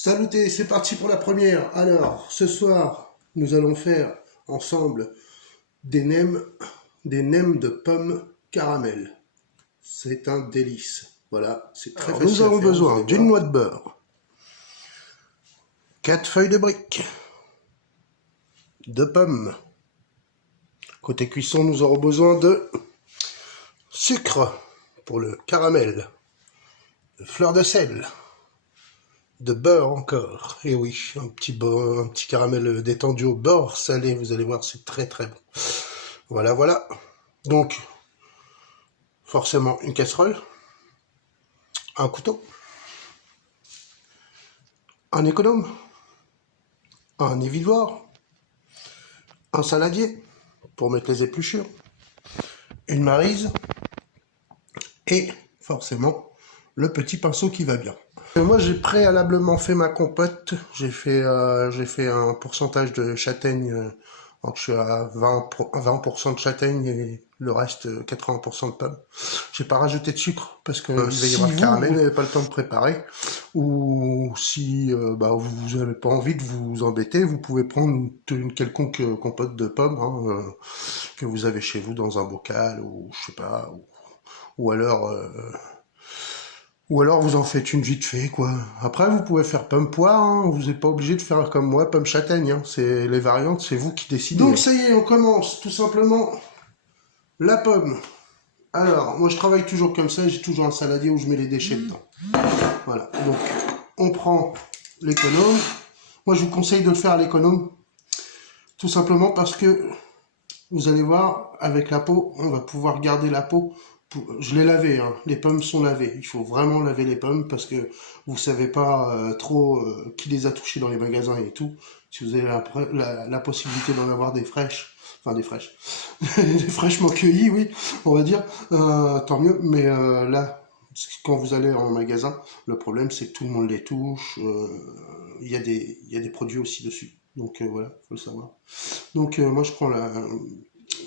Saluté, c'est parti pour la première. Alors, ce soir, nous allons faire ensemble des nems de pommes caramel. C'est un délice. Voilà, c'est très facile à faire. Nous avons besoin d'une noix de beurre, 4 feuilles de briques, 2 pommes. Côté cuisson, nous aurons besoin de sucre pour le caramel, de fleur de sel, de beurre encore. Et oui, un petit caramel détendu au beurre salé, vous allez voir, c'est très très bon. Voilà, voilà. Donc, forcément, une casserole, un couteau, un économe, un évidoir, un saladier pour mettre les épluchures, une maryse et forcément le petit pinceau qui va bien. Moi j'ai préalablement fait ma compote, j'ai fait un pourcentage de châtaigne, donc je suis à 20% de châtaigne et le reste 80% de pommes. J'ai pas rajouté de sucre parce que il va y avoir le caramel, vous n'avez pas le temps de préparer, ou si vous n'avez pas envie de vous embêter, vous pouvez prendre une quelconque compote de pommes que vous avez chez vous dans un bocal, ou je sais pas, ou alors vous en faites une vite fait, quoi. Après, vous pouvez faire pomme poire, hein. Vous n'êtes pas obligé de faire comme moi, pomme châtaigne, hein. C'est les variantes, c'est vous qui décidez. Donc ça y est, on commence, tout simplement, la pomme. Alors, moi je travaille toujours comme ça, j'ai toujours un saladier où je mets les déchets dedans. Voilà, donc on prend l'économe. Moi je vous conseille de le faire à l'économe, tout simplement parce que, vous allez voir, avec la peau, on va pouvoir garder la peau. Je l'ai lavé, hein. Les pommes sont lavées. Il faut vraiment laver les pommes parce que vous savez pas trop qui les a touchées dans les magasins et tout. Si vous avez la possibilité d'en avoir des fraîches, enfin des fraîches, des fraîchement cueillies, oui, on va dire, tant mieux. Mais là, quand vous allez en magasin, le problème c'est que tout le monde les touche. Il y a des produits aussi dessus. Donc voilà, faut le savoir. Donc moi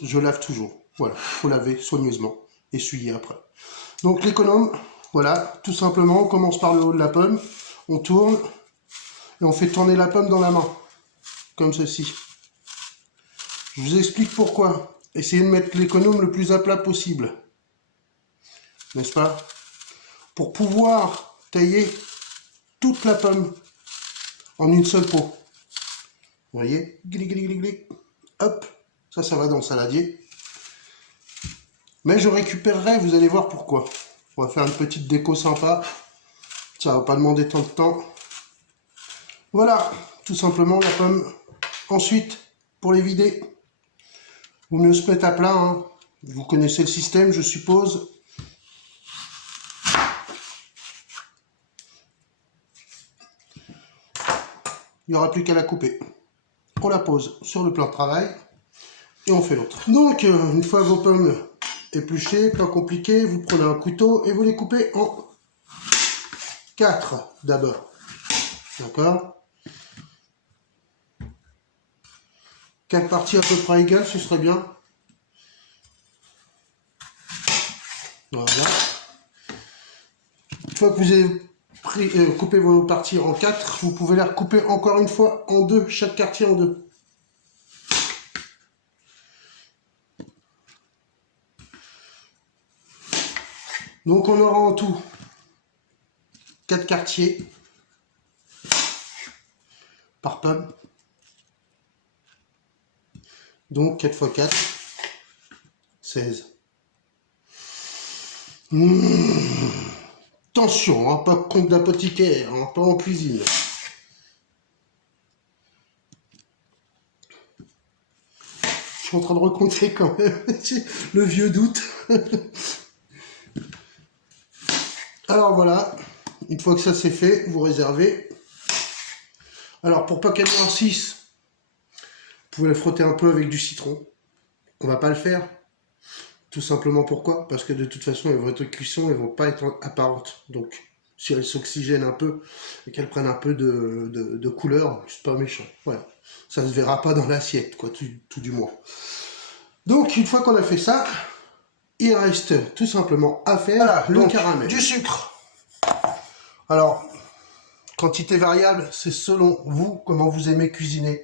je lave toujours. Voilà, faut laver soigneusement. Essuyer après. Donc l'économe, voilà, tout simplement, on commence par le haut de la pomme, on tourne, et on fait tourner la pomme dans la main, comme ceci. Je vous explique pourquoi. Essayez de mettre l'économe le plus à plat possible, n'est-ce pas? Pour pouvoir tailler toute la pomme en une seule peau. Vous voyez? Gli, gli, gli, gli. Hop, ça va dans le saladier. Mais je récupérerai, vous allez voir pourquoi. On va faire une petite déco sympa. Ça va pas demander tant de temps. Voilà, tout simplement la pomme. Ensuite, pour les vider, vaut mieux se mettre à plat, hein. Vous connaissez le système, je suppose. Il n'y aura plus qu'à la couper. On la pose sur le plan de travail et on fait l'autre. Donc, une fois vos pommes épluchées, pas compliqué, vous prenez un couteau et vous les coupez en 4 d'abord. D'accord? 4 parties à peu près égales, ce serait bien. Voilà. Une fois que vous avez coupé vos parties en 4, vous pouvez les recouper encore une fois en 2, chaque quartier en 2. Donc on aura en tout 4 quartiers par pomme. Donc 4 x 4, 16. Attention, hein, pas compte d'apothicaire, hein, pas en cuisine. Je suis en train de recompter quand même, le vieux doute. Alors voilà, une fois que ça c'est fait, vous réservez. Alors pour pas qu'elle noircisse, vous pouvez la frotter un peu avec du citron. On va pas le faire. Tout simplement pourquoi? Parce que de toute façon, votre cuisson, elles vont pas être apparentes. Donc si elles s'oxygènent un peu et qu'elles prennent un peu de couleur, c'est pas méchant. Voilà. Ça se verra pas dans l'assiette, quoi, tout du moins. Donc une fois qu'on a fait ça, il reste tout simplement à faire le caramel. Du sucre. Alors, Quantité variable, c'est selon vous, comment vous aimez cuisiner.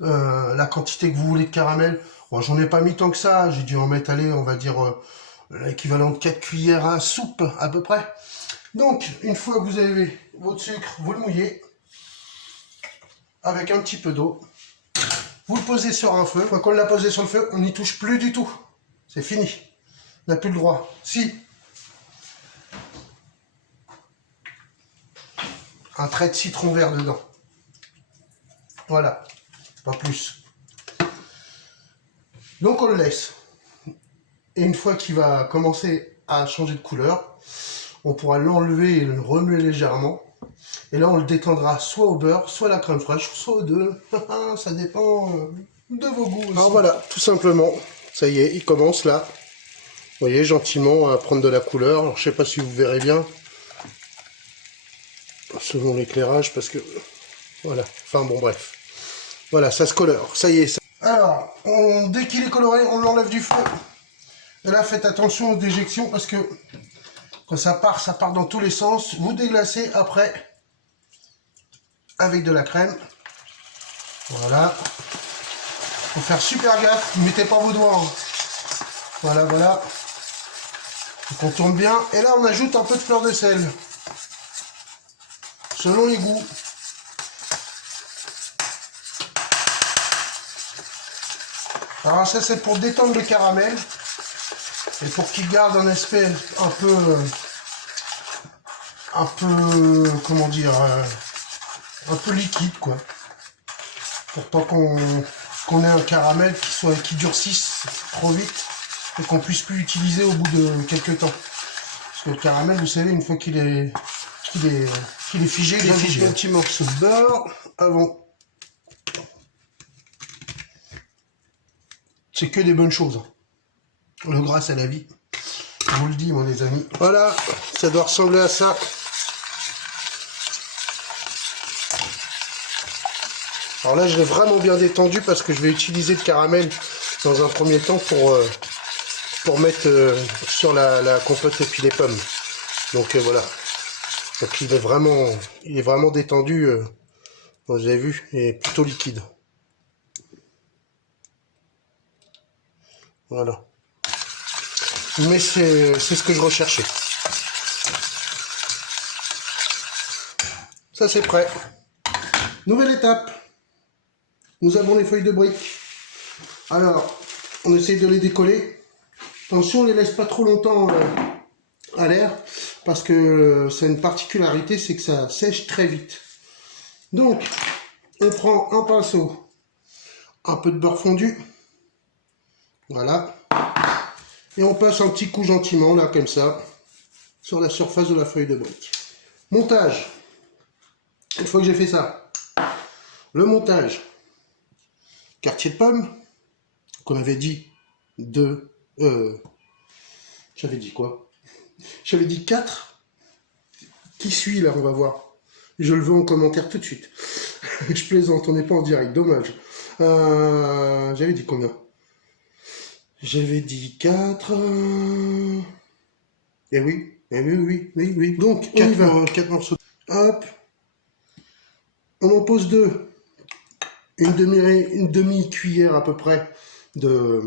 La quantité que vous voulez de caramel. Bon, j'en ai pas mis tant que ça, j'ai dû en mettre, allez, on va dire, l'équivalent de 4 cuillères à soupe, à peu près. Donc, une fois que vous avez votre sucre, vous le mouillez avec un petit peu d'eau. Vous le posez sur un feu. Quand on l'a posé sur le feu, on n'y touche plus du tout. C'est fini. On n'a plus le droit. Si un trait de citron vert dedans. Voilà. Pas plus. Donc on le laisse. Et une fois qu'il va commencer à changer de couleur, on pourra l'enlever et le remuer légèrement. Et là, on le détendra soit au beurre, soit à la crème fraîche, soit aux deux. Ça dépend de vos goûts aussi. Alors voilà, tout simplement. Ça y est, il commence là. Vous voyez, gentiment à prendre de la couleur. Alors, je sais pas si vous verrez bien. Selon l'éclairage, parce que... Voilà. Enfin bon, bref. Voilà, ça se colore. Ça y est. Ça... Alors, dès qu'il est coloré, on l'enlève du feu. Et là, faites attention aux déjections, parce que quand ça part dans tous les sens. Vous déglacez après avec de la crème. Voilà. Faut faire super gaffe. Ne mettez pas vos doigts. Hein. Voilà, voilà. On contourne bien. Et là, on ajoute un peu de fleur de sel. Selon les goûts. Alors ça, c'est pour détendre le caramel. Et pour qu'il garde un aspect un peu, comment dire, un peu liquide, quoi. Pour pas qu'on ait un caramel qui durcisse trop vite et qu'on puisse plus l'utiliser au bout de quelques temps. Parce que le caramel, vous savez, une fois qu'il est figé, il est figé. Un petit morceau de beurre avant. C'est que des bonnes choses. Le gras, c'est la vie. Je vous le dis, moi, les amis. Voilà, ça doit ressembler à ça. Alors là, je l'ai vraiment bien détendu parce que je vais utiliser le caramel dans un premier temps pour mettre sur la compote et puis les pommes. Donc voilà. Donc il est vraiment détendu. Vous avez vu, il est plutôt liquide. Voilà. Mais c'est ce que je recherchais. Ça c'est prêt. Nouvelle étape. Nous avons les feuilles de briques. Alors, on essaye de les décoller. Attention, on ne les laisse pas trop longtemps à l'air. Parce que c'est une particularité, c'est que ça sèche très vite. Donc, on prend un pinceau, un peu de beurre fondu. Voilà. Et on passe un petit coup gentiment, là, comme ça, sur la surface de la feuille de brique. Montage. Une fois que j'ai fait ça, le montage. Quartier de pomme, qu'on avait dit j'avais dit quoi? J'avais dit 4. Qui suit, là, on va voir. Je le veux en commentaire tout de suite. Je plaisante, on n'est pas en direct, dommage. J'avais dit combien? J'avais dit 4. Eh oui, oui. Donc, on y va. 4 morceaux. Hop. On en pose 2. Une demi-cuillère à peu près de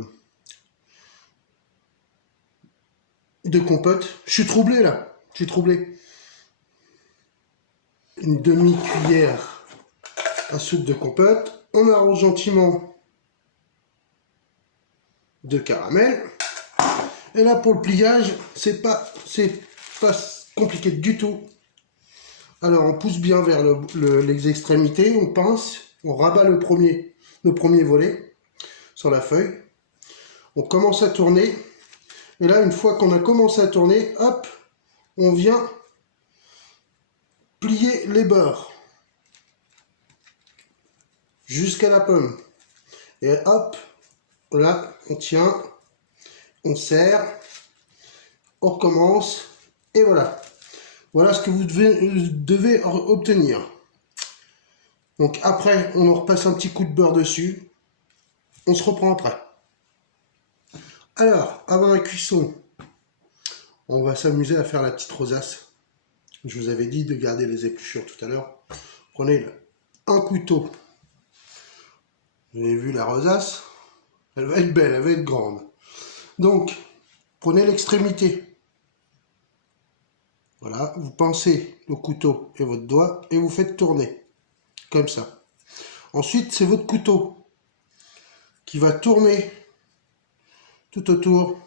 compote. Je suis troublé là. Je suis troublé. Une demi-cuillère à soupe de compote. On arrose gentiment de caramel. Et là pour le pliage, c'est pas compliqué du tout. Alors on pousse bien vers les extrémités, on pince, on rabat le premier volet sur la feuille. On commence à tourner. Et là, une fois qu'on a commencé à tourner, hop, on vient plier les bords jusqu'à la pomme. Et hop, là, on tient, on serre, on recommence, et voilà. Voilà ce que vous devez obtenir. Donc après, on repasse un petit coup de beurre dessus. On se reprend après. Alors, avant la cuisson, on va s'amuser à faire la petite rosace. Je vous avais dit de garder les épluchures tout à l'heure. Prenez un couteau. Vous avez vu la rosace? Elle va être belle, elle va être grande. Donc, prenez l'extrémité. Voilà, vous pincez le couteau et votre doigt et vous faites tourner. Comme ça. Ensuite, c'est votre couteau qui va tourner tout autour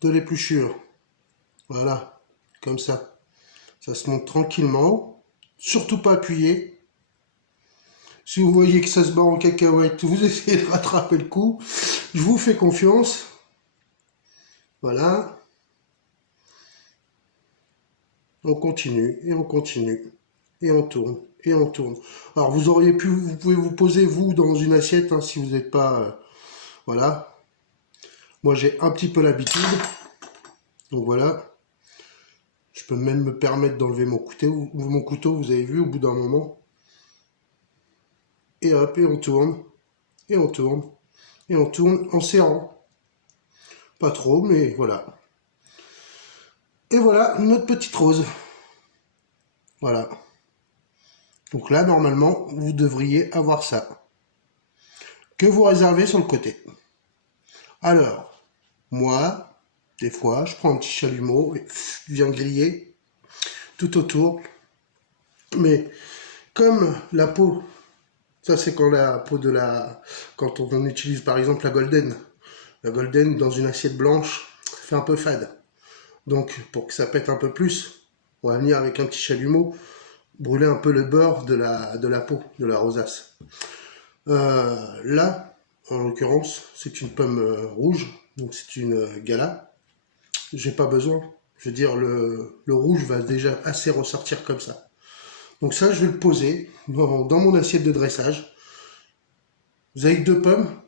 de l'épluchure. Voilà, comme ça. Ça se monte tranquillement. Surtout pas appuyer. Si vous voyez que ça se bat en cacahuète, vous essayez de rattraper le coup. Je vous fais confiance. Voilà. On continue, et on continue, et on tourne, et on tourne. Alors vous pouvez vous poser vous dans une assiette hein, si vous n'êtes pas... voilà. Moi j'ai un petit peu l'habitude. Donc voilà. Je peux même me permettre d'enlever mon couteau, vous avez vu, au bout d'un moment. Et hop, et on tourne, et on tourne, et on tourne en serrant. Pas trop, mais voilà. Et voilà notre petite rose. Voilà. Donc là, normalement, vous devriez avoir ça. Que vous réservez sur le côté. Alors, moi, des fois, je prends un petit chalumeau et je viens griller tout autour. Mais comme la peau, ça c'est quand la peau de la... Quand on utilise par exemple la golden. La golden dans une assiette blanche, ça fait un peu fade. Donc, pour que ça pète un peu plus, on va venir avec un petit chalumeau, brûler un peu le beurre de la peau, de la rosace. Là, en l'occurrence, c'est une pomme rouge, donc c'est une gala. J'ai pas besoin, je veux dire, le rouge va déjà assez ressortir comme ça. Donc ça, je vais le poser dans mon assiette de dressage. Vous avez que 2 pommes,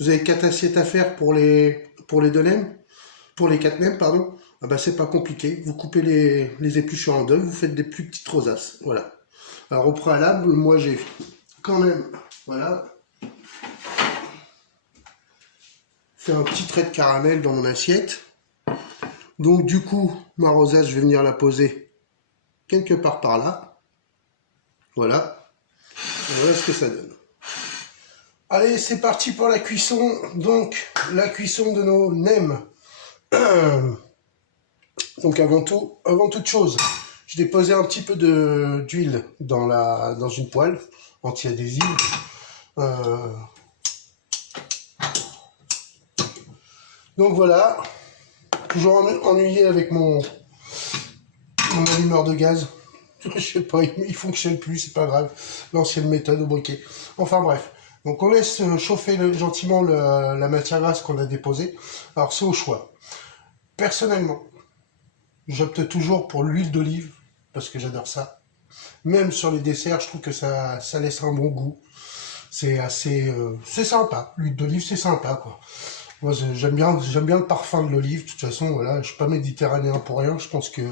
vous avez 4 assiettes à faire pour les 2 nems. Pour les 4 nems, pardon, ah bah c'est pas compliqué. Vous coupez les épluchures en 2, vous faites des plus petites rosaces. Voilà. Alors au préalable, moi j'ai quand même, voilà, fait un petit trait de caramel dans mon assiette. Donc du coup, ma rosace, je vais venir la poser quelque part par là. Voilà. Et voilà ce que ça donne. Allez, c'est parti pour la cuisson. Donc, la cuisson de nos nems. Donc avant toute chose, je déposais un petit peu d'huile dans une poêle anti-adhésive. Donc voilà, toujours ennuyé avec mon allumeur de gaz. Je sais pas, il fonctionne plus, c'est pas grave. L'ancienne méthode au briquet. Enfin bref. Donc on laisse chauffer gentiment la matière grasse qu'on a déposée. Alors c'est au choix. Personnellement, j'opte toujours pour l'huile d'olive, parce que j'adore ça. Même sur les desserts, je trouve que ça laisse un bon goût. C'est assez... c'est sympa. L'huile d'olive, c'est sympa, quoi. Moi, j'aime bien le parfum de l'olive. De toute façon, voilà, je suis pas méditerranéen pour rien. Je pense que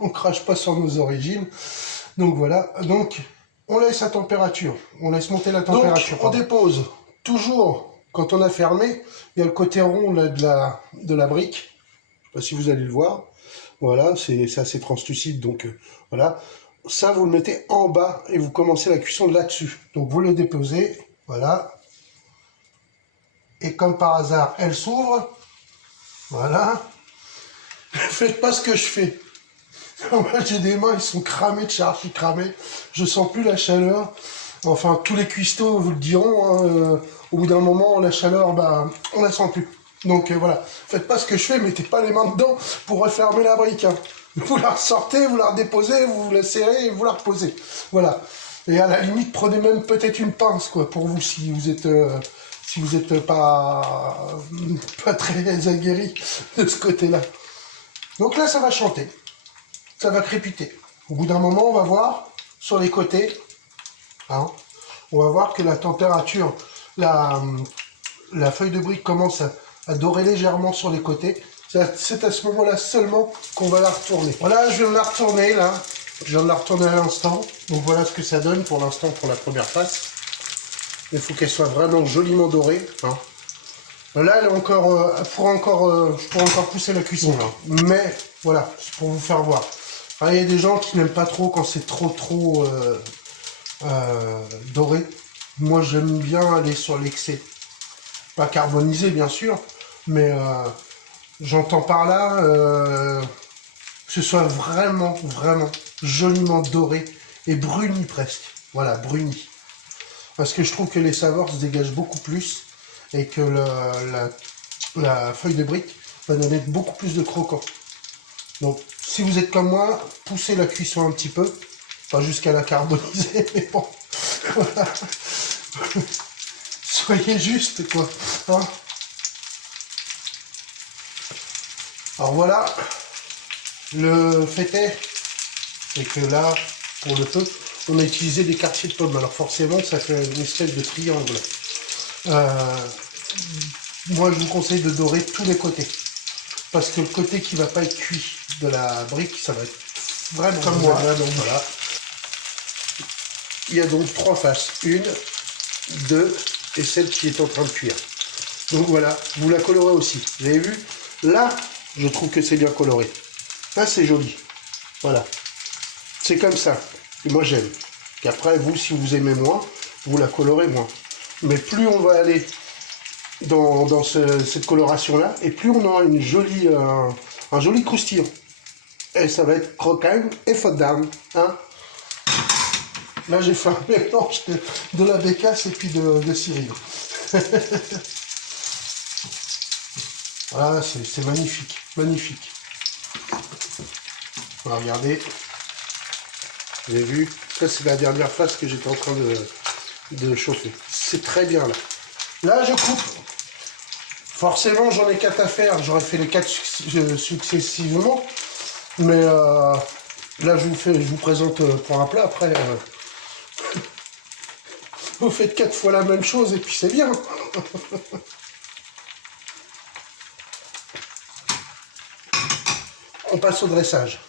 on crache pas sur nos origines. Donc voilà. Donc, on laisse à température. On laisse monter la température. Donc, on dépose toujours, quand on a fermé, il y a le côté rond là, de la brique. Je sais pas si vous allez le voir. Voilà, c'est assez translucide. Donc, voilà. Ça, vous le mettez en bas et vous commencez la cuisson là-dessus. Donc, vous le déposez. Voilà. Et comme par hasard, elle s'ouvre. Voilà. Faites pas ce que je fais. Moi, j'ai des mains, ils sont cramés de charge, cramés. Je sens plus la chaleur. Enfin, tous les cuistots vous le diront. Hein, au bout d'un moment, la chaleur, bah, on la sent plus. Donc voilà. Faites pas ce que je fais, mettez pas les mains dedans pour refermer la brique. Hein. Vous la ressortez, vous la redéposez, vous la serrez et vous la reposez. Voilà. Et à la limite, prenez même peut-être une pince, quoi, pour vous, si vous êtes... si vous n'êtes pas très aguerri de ce côté-là. Donc là, ça va chanter. Ça va crépiter. Au bout d'un moment, on va voir sur les côtés. Hein, on va voir que la température, la feuille de brique commence à dorer légèrement sur les côtés. C'est à ce moment-là seulement qu'on va la retourner. Voilà, je viens de la retourner, là. Je viens de la retourner à l'instant. Donc voilà ce que ça donne pour l'instant pour la première face. Il faut qu'elle soit vraiment joliment dorée. Hein. Là, elle est encore, je pourrais encore pousser la cuisson. Là. Mais voilà, c'est pour vous faire voir. Ah, il y a des gens qui n'aiment pas trop quand c'est trop doré. Moi, j'aime bien aller sur l'excès. Pas carbonisé, bien sûr, mais j'entends par là que ce soit vraiment joliment doré et bruni presque. Voilà, bruni. Parce que je trouve que les saveurs se dégagent beaucoup plus et que la feuille de brique va donner beaucoup plus de croquant. Donc, si vous êtes comme moi, poussez la cuisson un petit peu. Pas jusqu'à la carboniser, mais bon. Voilà. Soyez juste, quoi. Hein? Alors voilà. Le fait est que là, pour le feu, on a utilisé des quartiers de pommes. Alors forcément, ça fait une espèce de triangle. Moi, je vous conseille de dorer tous les côtés. Parce que le côté qui va pas être cuit de la brique, ça va être vraiment comme moi. Donc voilà. Il y a donc 3 faces. 1, 2 et celle qui est en train de cuire. Donc voilà, vous la colorez aussi. Vous avez vu? Là, je trouve que c'est bien coloré. Là, c'est joli. Voilà. C'est comme ça. Et moi, j'aime. Et après, vous, si vous aimez moins, vous la colorez moins. Mais plus on va aller dans cette coloration-là, et plus on aura une jolie, un joli croustillant. Et ça va être croquant et faute d'âme. Hein? Là, j'ai fait un mélange de la bécasse et puis de Cyril. Voilà, c'est magnifique. Magnifique. Voilà, regardez. Vous avez vu? Ça, c'est la dernière phase que j'étais en train de chauffer. C'est très bien, là. Là, je coupe. Forcément, j'en ai 4 à faire. J'aurais fait les 4 successivement. Mais là, je vous présente pour un plat. Après, vous faites 4 fois la même chose et puis c'est bien. On passe au dressage.